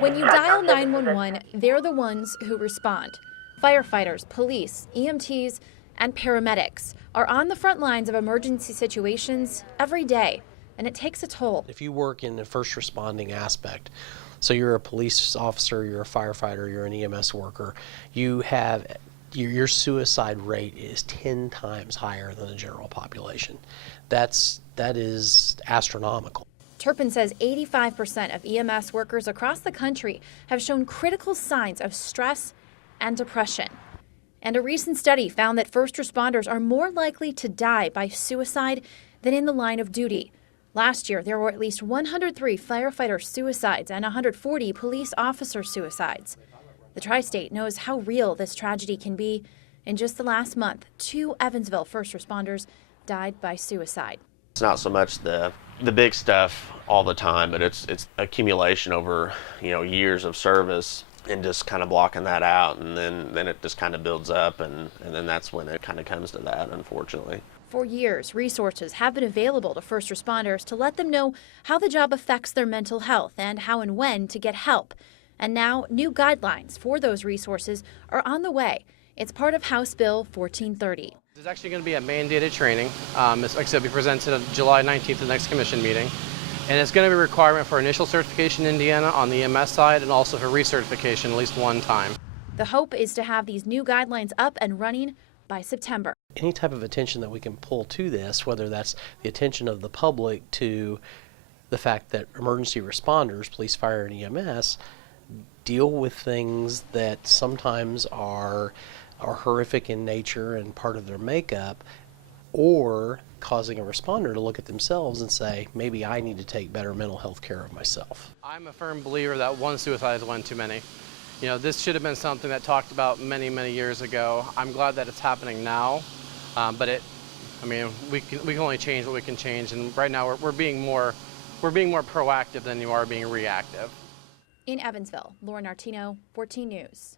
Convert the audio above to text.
When you dial 911, they're the ones who respond. Firefighters, police, EMTs, and paramedics are on the front lines of emergency situations every day, and it takes a toll. If you work in the first responding aspect, so you're a police officer, you're a firefighter, you're an EMS worker, you have your suicide rate is 10 times higher than the general population. That is astronomical. Turpin says 85% of EMS workers across the country have shown critical signs of stress and depression. And a recent study found that first responders are more likely to die by suicide than in the line of duty. Last year, there were at least 103 firefighter suicides and 140 police officer suicides. The Tri-State knows how real this tragedy can be. In just the last month, 2 Evansville first responders died by suicide. It's not so much the big stuff all the time, but it's accumulation over years of service and just kind of blocking that out, and then it just kind of builds up, and then that's when it kind of comes to that, unfortunately. For years, resources have been available to first responders to let them know how the job affects their mental health and how and when to get help. And now new guidelines for those resources are on the way. It's part of House Bill 1430. There's actually going to be a mandated training. Like I said, it'll be presented on July 19th at the next commission meeting. And it's going to be a requirement for initial certification in Indiana on the EMS side and also for recertification at least one time. The hope is to have these new guidelines up and running by September. Any type of attention that we can pull to this, whether that's the attention of the public to the fact that emergency responders, police, fire, and EMS, deal with things that sometimes are horrific in nature and part of their makeup, or causing a responder to look at themselves and say, maybe I need to take better mental health care of myself. I'm a firm believer that one suicide is one too many. This should have been something that talked about many, many years ago. I'm glad that it's happening now, but we can only change what we can change, and right now we're being more proactive than you are being reactive. In Evansville, Lauren Artino, 14 News.